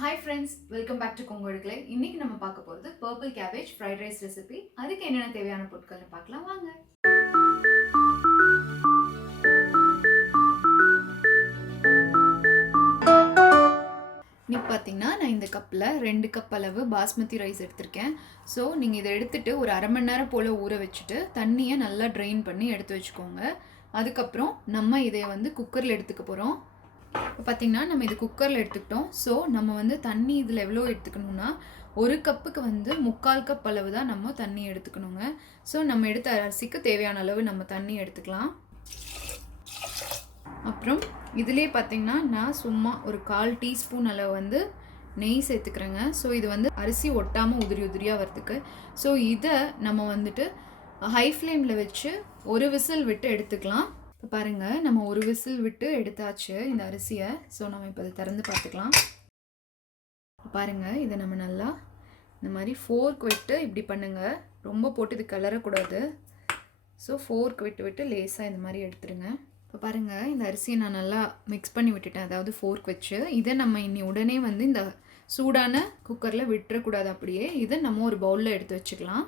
Hi friends, welcome back to Kongo Edukalai. இன்னைக்கு நம்ம பார்க்க போறது purple cabbage fried rice recipe. அதுக்கு என்னென்ன தேவையான பொருட்கள்னு பார்க்கலாம் வாங்க. இன்னைக்கு பார்த்தீங்கன்னா நான் இந்த கப்பில் 2 கப் அளவு பாஸ்மதி ரைஸ் எடுத்திருக்கேன். ஸோ நீங்கள் இதை எடுத்துகிட்டு ஒரு அரை மணி நேரம் போல் ஊற வச்சுட்டு தண்ணியை நல்லா ட்ரெயின் பண்ணி எடுத்து வச்சுக்கோங்க. அதுக்கப்புறம் நம்ம இதை குக்கரில் எடுத்துக்க போகிறோம். இப்போ பார்த்திங்கன்னா நம்ம இது குக்கரில் எடுத்துக்கிட்டோம். ஸோ நம்ம தண்ணி இதில் எவ்வளோ எடுத்துக்கணும்னா 1 கப்புக்கு 3/4 கப் அளவு தான் நம்ம தண்ணி எடுத்துக்கணுங்க. ஸோ நம்ம எடுத்த அரிசிக்கு தேவையான அளவு நம்ம தண்ணி எடுத்துக்கலாம். அப்புறம் இதிலே பார்த்திங்கன்னா நான் சும்மா ஒரு 1/4 டீஸ்பூன் அளவு நெய் சேர்த்துக்கிறேங்க. ஸோ இது அரிசி ஒட்டாமல் உதிரி உதிரியாக வரதுக்கு. ஸோ இதை நம்ம ஹை ஃப்ளேமில் வச்சு ஒரு விசில் விட்டு எடுத்துக்கலாம். இப்போ பாருங்கள், நம்ம ஒரு விசில் விட்டு எடுத்தாச்சு இந்த அரிசியை. ஸோ நம்ம இப்போ அதை திறந்து பார்த்துக்கலாம். பாருங்கள், இதை நம்ம நல்லா இந்த மாதிரி ஃபோர்க் விட்டு இப்படி பண்ணுங்கள். ரொம்ப போட்டு இது கிளறக்கூடாது. ஸோ ஃபோர்க் விட்டு விட்டு லேசாக இந்த மாதிரி எடுத்துருங்க. இப்போ பாருங்கள், இந்த அரிசியை நான் நல்லா மிக்ஸ் பண்ணி விட்டுட்டேன், அதாவது ஃபோர்க் வச்சு. இதை நம்ம உடனே இந்த சூடான குக்கரில் விட்டுறக்கூடாது. அப்படியே இதை நம்ம ஒரு பவுலில் எடுத்து வச்சுக்கலாம்.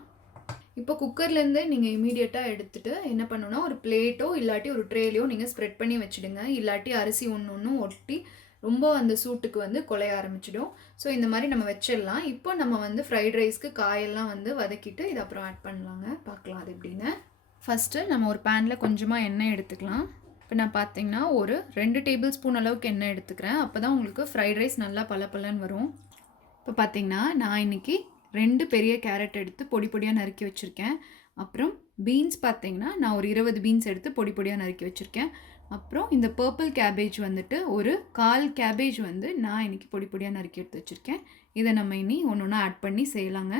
இப்போ குக்கர்லேருந்து நீங்கள் இமீடியட்டாக எடுத்துகிட்டு என்ன பண்ணணும்னா ஒரு பிளேட்டோ இல்லாட்டி ஒரு ட்ரேலையோ நீங்கள் ஸ்ப்ரெட் பண்ணி வச்சுடுங்க. இல்லாட்டி அரிசி ஒன்று ஒட்டி ரொம்ப அந்த சூட்டுக்கு குலைய ஆரம்பிச்சிடும். ஸோ இந்த மாதிரி நம்ம வச்சிடலாம். இப்போ நம்ம ஃப்ரைட் ரைஸ்க்கு காயெல்லாம் வதக்கிட்டு இதை அப்புறம் ஆட் பண்ணலாங்க. பார்க்கலாம் அது எப்படின்னு. ஃபஸ்ட்டு நம்ம ஒரு பேனில் கொஞ்சமாக எண்ணெய் எடுத்துக்கலாம். இப்போ நான் பார்த்தீங்கன்னா ஒரு 2 டேபிள் ஸ்பூன் அளவுக்கு எண்ணெய் எடுத்துக்கிறேன். அப்போ தான் உங்களுக்கு ஃப்ரைட் ரைஸ் நல்லா பலன்னு வரும். இப்போ பார்த்தீங்கன்னா நான் இன்றைக்கி 2 பெரிய கேரட் எடுத்து பொடி பொடியாக நறுக்கி வச்சுருக்கேன். அப்புறம் பீன்ஸ் பார்த்தீங்கன்னா நான் ஒரு 20 பீன்ஸ் எடுத்து பொடி பொடியாக நறுக்கி வச்சுருக்கேன். அப்புறம் இந்த பர்பிள் கேபேஜ் ஒரு 1/4 கேபேஜ் நான் இன்றைக்கி பொடி பொடியாக நறுக்கி எடுத்து வச்சுருக்கேன். இதை நம்ம இனி ஒன்று ஒன்றா ஆட் பண்ணி செய்யலாங்க.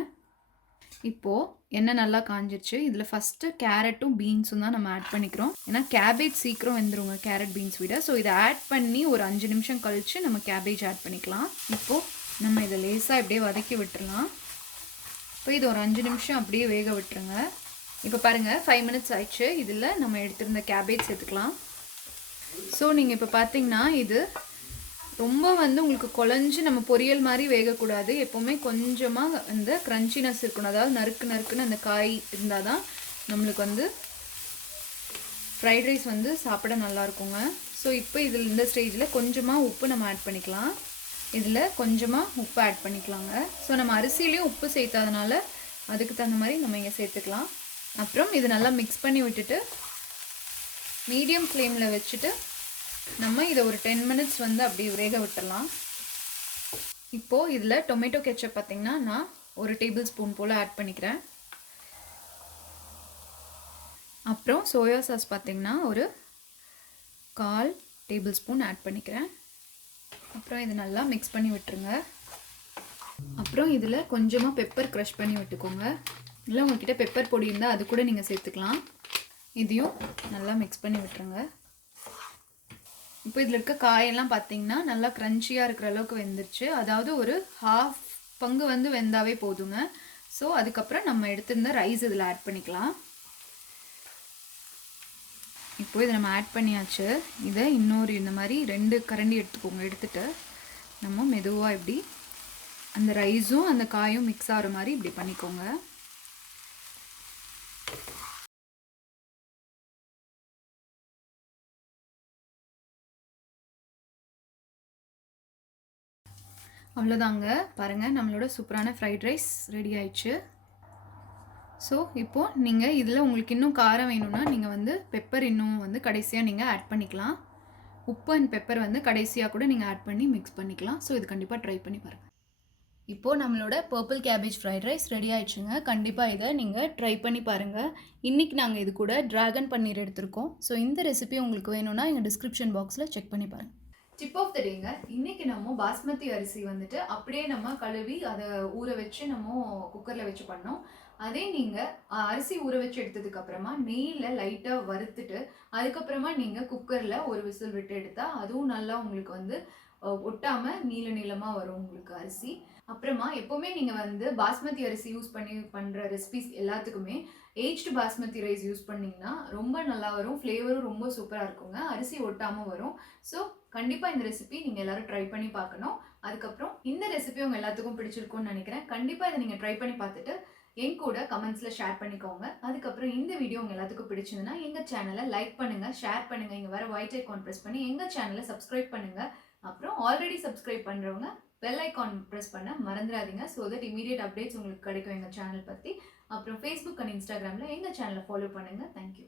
இப்போது எண்ணெய் நல்லா காஞ்சிருச்சு. இதில் ஃபஸ்ட்டு கேரட்டும் பீன்ஸும் தான் நம்ம ஆட் பண்ணிக்கிறோம். ஏன்னா கேபேஜ் சீக்கிரம் வெந்துருங்க கேரட் பீன்ஸ் விட. ஸோ இதை ஆட் பண்ணி ஒரு 5 நிமிஷம் கழித்து நம்ம கேபேஜ் ஆட் பண்ணிக்கலாம். இப்போது நம்ம இதை லேசாக இப்படியே வதக்கி விட்டுடலாம். இப்போ இது ஒரு 5 நிமிஷம் அப்படியே வேக விட்டுருங்க. இப்போ பாருங்கள் 5 மினிட்ஸ் ஆயிடுச்சு. இதில் நம்ம எடுத்திருந்த கேபேஜ் சேர்த்துக்கலாம். ஸோ நீங்கள் இப்போ பார்த்தீங்கன்னா இது ரொம்ப உங்களுக்கு குழஞ்சி நம்ம பொரியல் மாதிரி வேகக்கூடாது. எப்போவுமே கொஞ்சமாக இந்த க்ரன்ச்சினஸ் இருக்கணும். அதாவது நறுக்குன்னு அந்த காய் இருந்தால் தான் நம்மளுக்கு ஃப்ரைட் ரைஸ் சாப்பிட நல்லாயிருக்குங்க. ஸோ இப்போ இதில் இந்த ஸ்டேஜில் கொஞ்சமாக உப்பு நம்ம ஆட் பண்ணிக்கலாம். இதில் கொஞ்சமாக உப்பு ஆட் பண்ணிக்கலாங்க. ஸோ நம்ம அரிசியிலையும் உப்பு சேர்த்ததுனால அதுக்கு தகுந்த மாதிரி நம்ம இங்கே சேர்த்துக்கலாம். அப்புறம் இது நல்லா மிக்ஸ் பண்ணி விட்டுட்டு மீடியம் ஃப்ளேமில் வச்சுட்டு நம்ம இதை ஒரு 10 மினிட்ஸ் அப்படி வேக விட்டுடலாம். இப்போது இதில் டொமேட்டோ கெச்சப் பார்த்திங்கன்னா நான் ஒரு டேபிள் ஸ்பூன் போல் ஆட் பண்ணிக்கிறேன். அப்புறம் சோயா சாஸ் பார்த்திங்கன்னா ஒரு 1/4 டேபிள் ஸ்பூன் ஆட் பண்ணிக்கிறேன். அப்புறம் இது நல்லா மிக்ஸ் பண்ணி விட்டுருங்க. அப்புறம் இதில் கொஞ்சமாக பெப்பர் க்ரஷ் பண்ணி விட்டுக்கோங்க. இல்லை உங்கள்கிட்ட பெப்பர் பொடி இருந்தால் அது கூட நீங்கள் சேர்த்துக்கலாம். இதையும் நல்லா மிக்ஸ் பண்ணி விட்டுருங்க. இப்போ இதில் இருக்க காயெல்லாம் பார்த்தீங்கன்னா நல்லா க்ரன்ச்சியாக இருக்கிற அளவுக்கு வெந்துருச்சு. அதாவது ஒரு 1/2 பங்கு வெந்தாவே போதுங்க. ஸோ அதுக்கப்புறம் நம்ம எடுத்திருந்த ரைஸ் இதில் ஆட் பண்ணிக்கலாம். இப்போ இதை நம்ம ஆட் பண்ணியாச்சு. இதை இன்னொரு இந்த மாதிரி 2 கரண்டி எடுத்துக்கோங்க. எடுத்துகிட்டு நம்ம மெதுவாக இப்படி அந்த ரைஸும் அந்த காயும் மிக்ஸ் ஆகிற மாதிரி இப்படி பண்ணிக்கோங்க. அவ்வளோதாங்க. பாருங்கள், நம்மளோட சூப்பரான ஃப்ரைட் ரைஸ் ரெடி ஆயிடுச்சு. ஸோ இப்போது நீங்கள் இதில் உங்களுக்கு இன்னும் காரம் வேணும்னா நீங்கள் பெப்பர் இன்னும் கடைசியாக நீங்கள் ஆட் பண்ணிக்கலாம். உப்பு அண்ட் பெப்பர் கடைசியாக கூட நீங்கள் ஆட் பண்ணி மிக்ஸ் பண்ணிக்கலாம். ஸோ இது கண்டிப்பாக ட்ரை பண்ணி பாருங்கள். இப்போது நம்மளோட purple cabbage fried rice ready ஆயிடுச்சுங்க. கண்டிப்பாக இதை நீங்கள் ட்ரை பண்ணி பாருங்கள். இன்றைக்கி நாங்கள் இது கூட ட்ராகன் பன்னீர் எடுத்திருக்கோம். ஸோ இந்த ரெசிபி உங்களுக்கு வேணும்னா எங்கள் டிஸ்கிரிப்ஷன் பாக்ஸில் செக் பண்ணி பாருங்கள். டிப் ஆஃப் த டேங்க, இன்றைக்கி நம்ம பாஸ்மதி அரிசி அப்படியே நம்ம கழுவி அதை ஊற வச்சு நம்ம குக்கரில் வச்சு பண்ணோம். அதே நீங்கள் அரிசி ஊற வச்சு எடுத்ததுக்கு அப்புறமா நெய்யில் லைட்டாக வறுத்துட்டு அதுக்கப்புறமா நீங்கள் குக்கரில் ஒரு விசில் விட்டு எடுத்தால் அதுவும் நல்லா உங்களுக்கு ஒட்டாமல் நீளமாக வரும் உங்களுக்கு அரிசி. அப்புறமா எப்போவுமே நீங்கள் பாஸ்மதி அரிசி யூஸ் பண்ணி பண்ணுற ரெசிபிஸ் எல்லாத்துக்குமே ஏஜ்டு பாஸ்மதி ரைஸ் யூஸ் பண்ணிங்கன்னா ரொம்ப நல்லா வரும். ஃப்ளேவரும் ரொம்ப சூப்பராக இருக்குங்க. அரிசி ஒட்டாமல் வரும். ஸோ கண்டிப்பாக இந்த ரெசிபி நீங்கள் எல்லோரும் ட்ரை பண்ணி பார்க்கணும். அதுக்கப்புறம் இந்த ரெசிபி உங்கள் எல்லாத்துக்கும் பிடிச்சிருக்கும்னு நினைக்கிறேன். கண்டிப்பாக இதை நீங்கள் ட்ரை பண்ணி பார்த்துட்டு என் கூட கமெண்ட்ஸில் ஷேர் பண்ணிக்கோங்க. அதுக்கப்புறம் இந்த வீடியோ உங்கள் எல்லாத்துக்கும் பிடிச்சிருந்ததுன்னா எங்கள் சேனலை லைக் பண்ணுங்கள், ஷேர் பண்ணுங்கள், இங்கே வர ஒயிட் ஐக்கான் ப்ரெஸ் பண்ணி எங்கள் சேனலை சப்ஸ்கிரைப் பண்ணுங்கள். அப்புறம் ஆல்ரெடி சப்ஸ்கிரைப் பண்ணுறவங்க பெல் ஐக்கான் ப்ரெஸ் பண்ண மறந்துடாதீங்க. ஸோ தட் இமீடியட் அப்டேட்ஸ் உங்களுக்கு கிடைக்கும் எங்கள் சேனல் பற்றி. அப்புறம் ஃபேஸ்புக் அண்ட் இன்ஸ்டாகிராமில் எங்கள் சேனலை ஃபாலோ பண்ணுங்கள். தேங்க்யூ.